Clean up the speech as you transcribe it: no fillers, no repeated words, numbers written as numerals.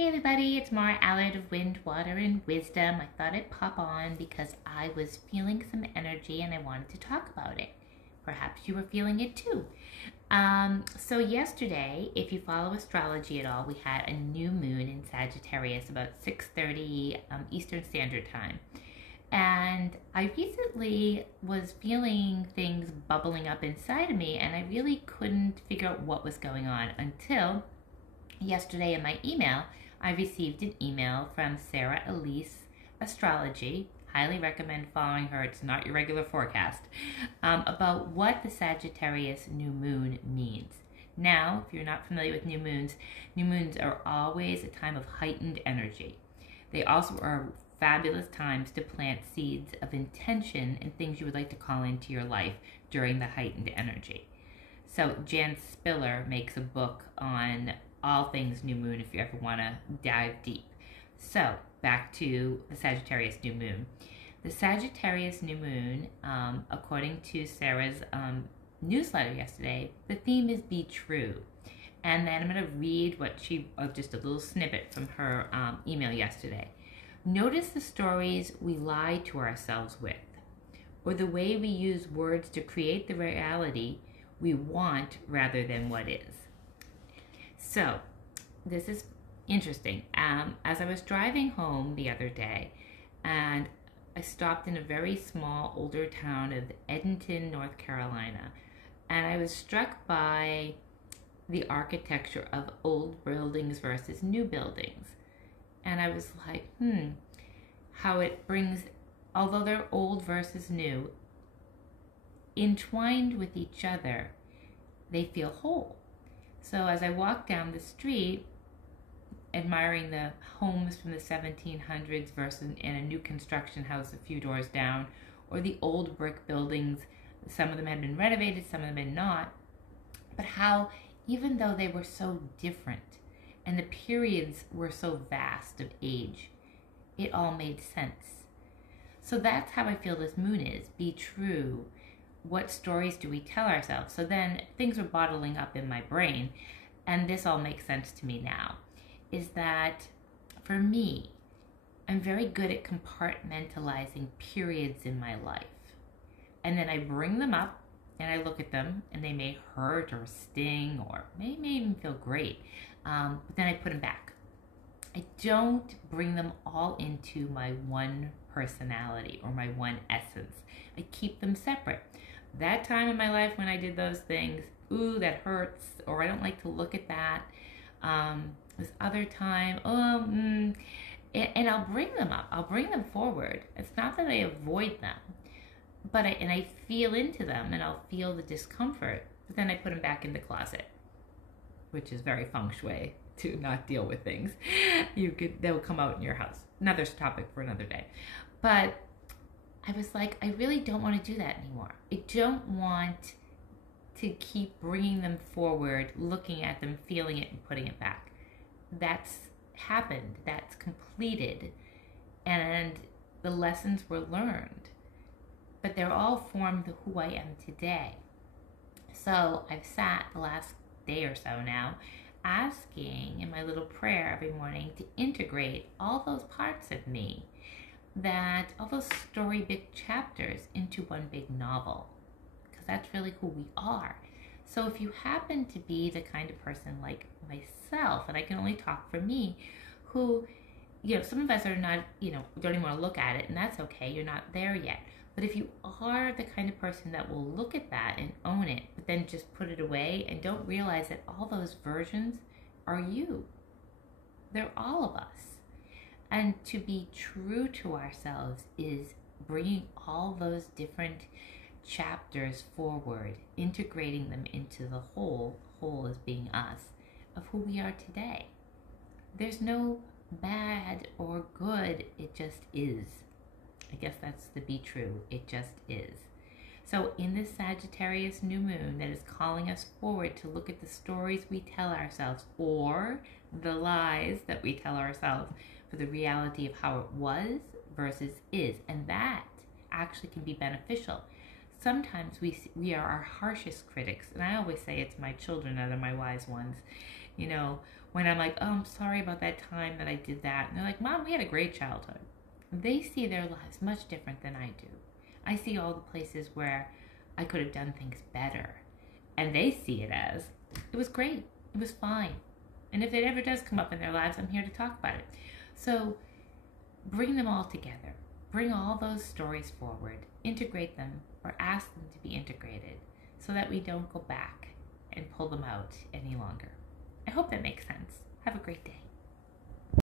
Hey everybody, it's Mara Allard of Wind, Water, and Wisdom. I thought I'd pop on because I was feeling some energy and I wanted to talk about it. Perhaps you were feeling it too. So yesterday, if you follow astrology at all, we had a new moon in Sagittarius about 6:30 Eastern Standard Time. And I recently was feeling things bubbling up inside of me and I really couldn't figure out what was going on until yesterday in my email. I received an email from Sarah Elise Astrology. Highly recommend following her. It's not your regular forecast. About what the Sagittarius new moon means. Now, if you're not familiar with new moons are always a time of heightened energy. They also are fabulous times to plant seeds of intention and things you would like to call into your life during the heightened energy. So Jan Spiller makes a book on all things new moon if you ever want to dive deep. So back to the Sagittarius new moon. The Sagittarius new moon, according to Sarah's newsletter yesterday, the theme is be true. And then I'm going to read just a little snippet from her email yesterday. Notice the stories we lie to ourselves with, or the way we use words to create the reality we want rather than what is. So, this is interesting. As I was driving home the other day, and I stopped in a very small, older town of Edenton, North Carolina, and I was struck by the architecture of old buildings versus new buildings. And I was like, how it brings, although they're old versus new, entwined with each other, they feel whole. So as I walked down the street, admiring the homes from the 1700s versus in a new construction house a few doors down, or the old brick buildings, some of them had been renovated, some of them had not, but how even though they were so different and the periods were so vast of age, it all made sense. So that's how I feel this moon is. Be true. What stories do we tell ourselves? So then things were bottling up in my brain, and this all makes sense to me now, is that for me, I'm very good at compartmentalizing periods in my life. And then I bring them up and I look at them and they may hurt or sting or may even feel great. But then I put them back. I don't bring them all into my one personality or my one essence. I keep them separate. That time in my life when I did those things, ooh, that hurts, or I don't like to look at that. This other time, and I'll bring them up. I'll bring them forward. It's not that I avoid them, but I feel into them, and I'll feel the discomfort. But then I put them back in the closet, which is very feng shui to not deal with things. They'll come out in your house. Another topic for another day, but I was like, I really don't want to do that anymore. I don't want to keep bringing them forward, looking at them, feeling it, and putting it back. That's happened. That's completed. And the lessons were learned. But they're all formed who I am today. So I've sat the last day or so now asking in my little prayer every morning to integrate all those parts of me, that all those story big chapters into one big novel, because that's really who we are. So if you happen to be the kind of person like myself, and I can only talk for me, who, some of us are not, don't even want to look at it, and that's okay, you're not there yet. But if you are the kind of person that will look at that and own it, but then just put it away and don't realize that all those versions are you. They're all of us. And to be true to ourselves is bringing all those different chapters forward, integrating them into the whole as being us, of who we are today. There's no bad or good, it just is. I guess that's the be true, it just is. So in this Sagittarius new moon that is calling us forward to look at the stories we tell ourselves, or the lies that we tell ourselves, for the reality of how it was versus is. And that actually can be beneficial. Sometimes we are our harshest critics, and I always say it's my children that are my wise ones. You know, when I'm like, oh, I'm sorry about that time that I did that. And they're like, Mom, we had a great childhood. They see their lives much different than I do. I see all the places where I could have done things better. And they see it as, it was great. It was fine. And if it ever does come up in their lives, I'm here to talk about it. So bring them all together. Bring all those stories forward. Integrate them or ask them to be integrated so that we don't go back and pull them out any longer. I hope that makes sense. Have a great day.